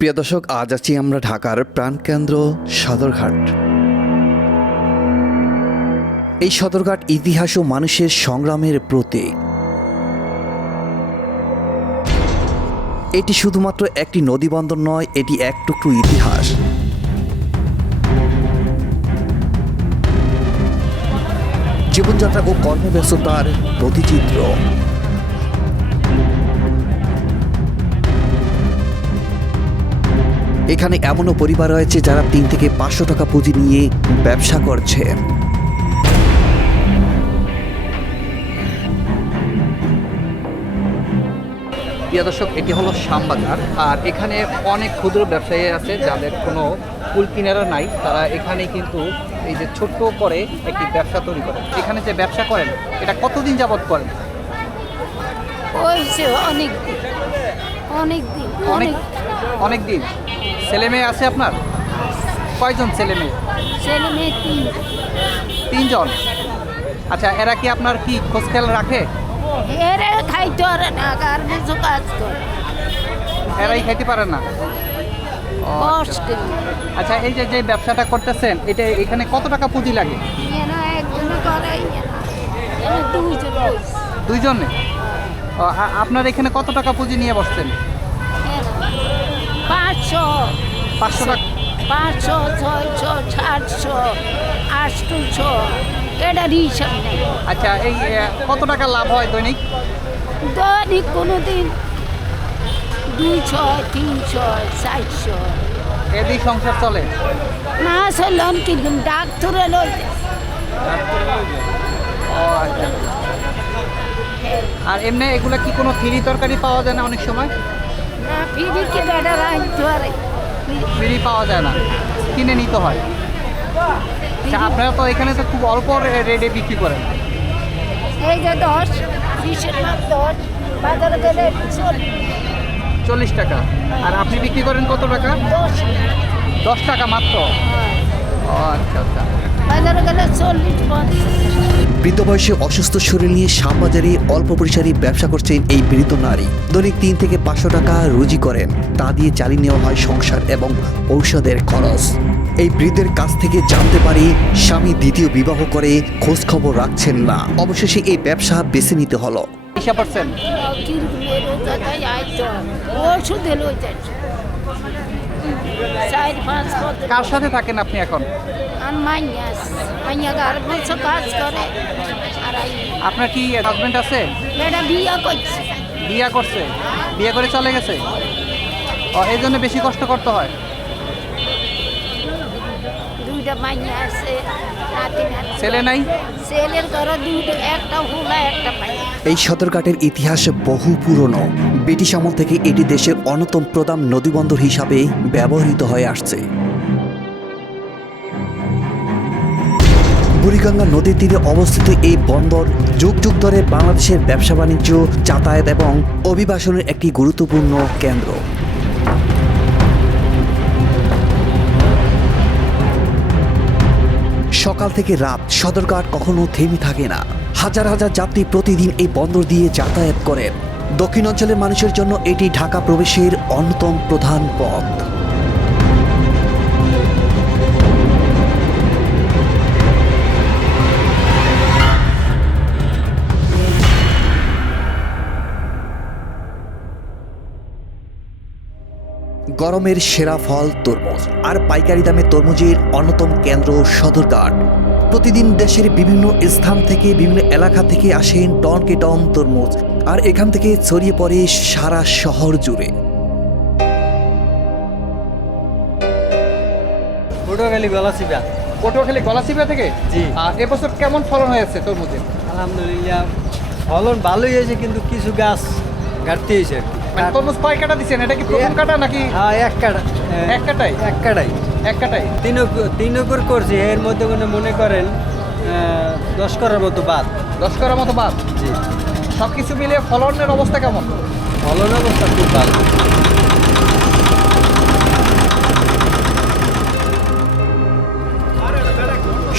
প্রিয় দর্শক, আজ আছি আমরা ঢাকার প্রাণকেন্দ্র সদরঘাট। এই সদরঘাট ইতিহাস ও মানুষের সংগ্রামের প্রতীক। এটি শুধুমাত্র একটি নদীবন্দর নয়, এটি এক টুকরো ইতিহাস। জীবনযাত্রা ও কর্মব্যস্ততার প্রতিচিত্র। এখানে এমনও পরিবার রয়েছে যারা তিন থেকে পাঁচশো টাকা পুঁজি নিয়ে ব্যবসা করছে। প্রিয় দর্শক এটি হলো শ্যামবাজার। আর এখানে অনেক ক্ষুদ্র ব্যবসায়ী আছে যাদের কোনো কুল কিনারা নাই। তারা এখানে কিন্তু এই যে ছোট্ট করে একটি ব্যবসা তৈরি করে এখানে যে ব্যবসা করেন এটা কতদিন যাবৎ করেন? অনেক অনেক দিন অনেক অনেক দিন ছেলে মেয়ে আছে আপনার? কয়জন ছেলে মেয়ে? ছেলে মেয়ে তিন। তিনজন। আচ্ছা এরা কি আপনার কি খোঁজ খেয়াল রাখে? এরা খাইতে পারে না গার্মেন্টসও কাজ করে। এরাই খাইতে পারে না। ও, আচ্ছা। এই যে যে ব্যবসাটা করতেছেন এটা এখানে কত টাকা পুঁজি লাগে? দুইজনে? আপনার এখানে কত টাকা পুঁজি নিয়ে বসছেন? পাঁচশো। পাঁচশো টাকা? পাঁচশো ছয়শো সাতশো আটশোশো। এটার হিসাব নেই। আচ্ছা এই কত টাকা লাভ হয় দৈনিক? দৈনিক কোনো দিন দুইশো তিনশো চারশো। এদিক সংসার চলে? মাছ হলাম কিন্তু ডাক্তারে লই ও আচ্ছা। আর এমনি এগুলো কি কোনো ফ্রি তরকারি পাওয়া যায় না অনেক সময়? না বেড়া রাখতে পারে ফ্রি পাওয়া যায় না। কিনে নিতে হয়। আচ্ছা আপনারা তো এখানে তো খুব অল্প রেটে বিক্রি করেন। এই যে দশ বিশের মাছ দশ বাজারে গেলে চল্লিশ। টাকা। আর আপনি বিক্রি করেন কত টাকা? দশ। দশ টাকা মাত্র? হ্যাঁ। আচ্ছা আচ্ছা। বাজারে গেলে চল্লিশ বৃদ্ধ বয়সে অসুস্থ শরীর নিয়ে শ্যামবাজারে অল্প পরিসরে ব্যবসা করছেন এই বৃদ্ধ নারী। দৈনিক তিন থেকে পাঁচশো টাকা রুজি করেন। তা দিয়ে চালিয়ে নেওয়া হয় সংসার এবং ঔষধের খরচ। এই বৃদ্ধের কাছ থেকে জানতে পারি স্বামী দ্বিতীয় বিবাহ করে খোঁজ খবর রাখছেন না। অবশেষে এই ব্যবসা বেছে নিতে হলো। ওষুধে কার সাথে থাকেন আপনি এখন? আপনার কি হাজবেন্ড আছে? বিয়া করছে। বিয়ে করছে। বিয়ে করে চলে গেছে? এই জন্য বেশি কষ্ট করতে হয়? দুইটা মাইয়া আছে নাতি নাতি ছেলে নাই? ছেলের ঘরে দুইটা একটা হুলা একটা মাইয়া এই সদরঘাটের ইতিহাস বহু পুরনো। ব্রিটিশ আমল থেকে এটি দেশের অন্যতম প্রধান নদীবন্দর হিসাবে ব্যবহৃত হয়ে আসছে। বুড়িগঙ্গা নদীর তীরে অবস্থিত এই বন্দর যুগ যুগ ধরে বাংলাদেশের ব্যবসা বাণিজ্য যাতায়াত এবং অভিবাসনের একটি গুরুত্বপূর্ণ কেন্দ্র। সকাল থেকে রাত সদরঘাট কখনো থেমে থাকে না। হাজার হাজার যাত্রী প্রতিদিন এই বন্দর দিয়ে যাতায়াত করেন। দক্ষিণ অঞ্চলের মানুষের জন্য এটি ঢাকা প্রবেশের অন্যতম প্রধান পথ। গরমের সেরা ফল তরমুজ। আর পাইকারি দামে তরমুজের অন্যতম কেন্দ্র সদরঘাট। প্রতিদিন দেশের বিভিন্ন স্থান থেকে বিভিন্ন এলাকা থেকে আসেন টনকে টন তরমুজ। আর এখান থেকে ছড়িয়ে পড়ে সারা শহর জুড়ে। পটুয়াখালী গলাচিপা পটুয়াখালী গলাচিপা থেকে? জি। আর এবছর কেমন ফলন হয়েছে তরমুজের? আলহামদুলিল্লাহ ফলন ভালোই হয়েছে কিন্তু কিছু গাছ ঘাটতি হয়েছে। মানে তরমুজ কয় কাটা দিচ্ছেন এটা কি প্রথম কাটা নাকি? হ্যাঁ এক কাটা। এক কাটাই? এক কাটাই। এক কাটাই? তিন তিন একর করছি এর মধ্যে মানে মনে করেন আহ, দশ করার মতো বাদ। দশ করার মতো বাদ? জি। সব কিছু মিলিয়ে ফলনের অবস্থা কেমন? ফলন অবস্থা খুব ভালো।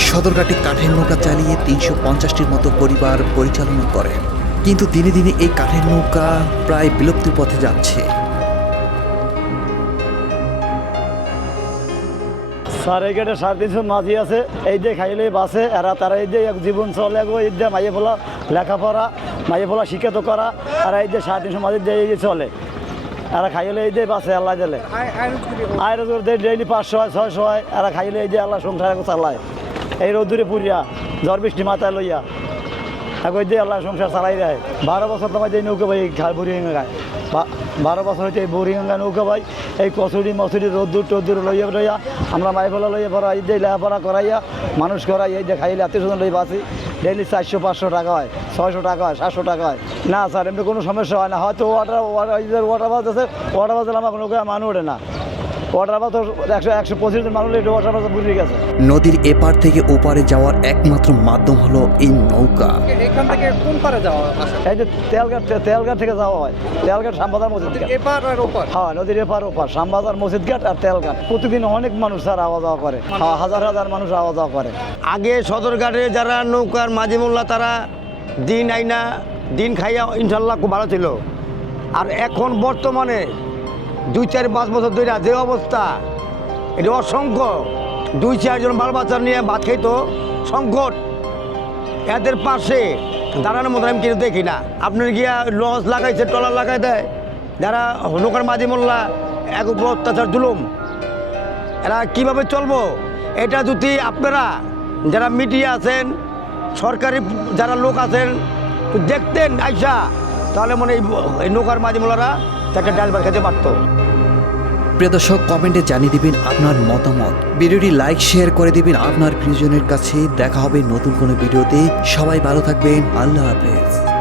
সদরঘাটে কাঠের নৌকা চালিয়ে তিনশো পঞ্চাশটির মতো পরিবার পরিচালনা করে। কিন্তু দিনে দিনে এই কাঠের নৌকা প্রায় বিলুপ্তির পথে যাচ্ছে। স্যার, এই গেটে সাড়ে তিনশো মাঝি আছে, এই দিয়ে খাইলে বাসে, এরা তারা এই দিয়ে জীবন চলে গো, এই দিয়ে মাইয়ে ফোলা লেখাপড়া, মাইয়ে ফোলা শিক্ষিত করা আর এই দিয়ে সাড়ে তিনশো মাঝি দিয়ে এই চলে। এরা খাইলে এই দিয়ে বাসে, আল্লাহ দিলে আয় রোজগার ডেইলি পাঁচশো হয়, ছয়শো হয়, এরা খাইলে এই দিয়ে আল্লাহ সংসার চালায়। এই রোদ্দুরে পুরিয়া, ঝড় বৃষ্টি মাথায় লইয়া। এখন দিয়ে আল্লাহ সংসার চালাই দেয়। বারো বছর তোমার যে নৌকা ভাই খায় বুড়ি বারো বছর হচ্ছে এই বুড়িগঙ্গা নৌকা ভাই এই কচুরি মচুরি রোদ্দুর টদ্দুর লইয়া লইয়া আমরা মাই ফেলা লইয়া পড়া এই দিয়ে লেখাপড়া করাইয়া, মানুষ করাই, এই যে খাইলে আত্মীয় স্বজন লই বাসি ডেইলি চারশো, পাঁচশো টাকা হয়, ছয়শো টাকা হয়, সাতশো টাকা হয়। না স্যার এমনি কোনো সমস্যা হয় না। হয়তো ওয়াটার ওয়াটার ওয়াটার বাস আছে ওয়াটার বাস আমার কোনো মানুষ ওঠে না। ওয়াটার একশো একশো পঁচিশ জন মানুষ এটা ওয়াটার বাস বুঝে গেছে। নদীর এপার থেকে ওপারে যাওয়ার একমাত্র মাধ্যম হলো এই নৌকা। এখান থেকে কোন পারে যাওয়া এই যে তেলঘাট তেলঘাট থেকে যাওয়া হয়। তেলঘাট শ্যামবাজার মসজিদ এপার আর ওপার? হ্যাঁ নদীর এপার ওপার। শ্যামবাজার মসজিদ ঘাট আর তেলঘাট প্রতিদিন অনেক মানুষ স্যার আওয়া যাওয়া করে। হ্যাঁ, হাজার হাজার মানুষ আওয়া যাওয়া করে। আগে সদরঘাটে যারা নৌকার মাঝি মোল্লা তারা দিন আইনা দিন খাইয়া ইনশাল্লাহ খুব ভালো ছিল। আর এখন বর্তমানে দুই চার পাঁচ বছর ধরে যে অবস্থা। এটা অসংখ্য। দুই চারজন বাল বাচ্চা নিয়ে ভাত খাইতো। সংকট। এদের পাশে দাঁড়ানোর মতো আমি কিন্তু দেখি না। আপনার গিয়া লঞ্চ লাগাইছে, ট্রলার লাগাই দেয়। যারা নৌকার মাঝি মোল্লা, এক উপর অত্যাচার জুলুম। এরা কীভাবে চলবো? এটা যদি আপনারা যারা মিডিয়া আছেন, সরকারি যারা লোক আছেন দেখতেন আইসা। তাহলে মনে এই নৌকার মাঝি মোলারা একটা ড্রাইভার খেতে পারত। প্রিয় দর্শক, কমেন্টে জানিয়ে দিবেন আপনার মতামত। ভিডিওটি লাইক, শেয়ার করে দিবেন আপনার প্রিয়জনের কাছে। দেখা হবে নতুন কোনো ভিডিওতে। সবাই ভালো থাকবেন। আল্লাহ হাফেজ।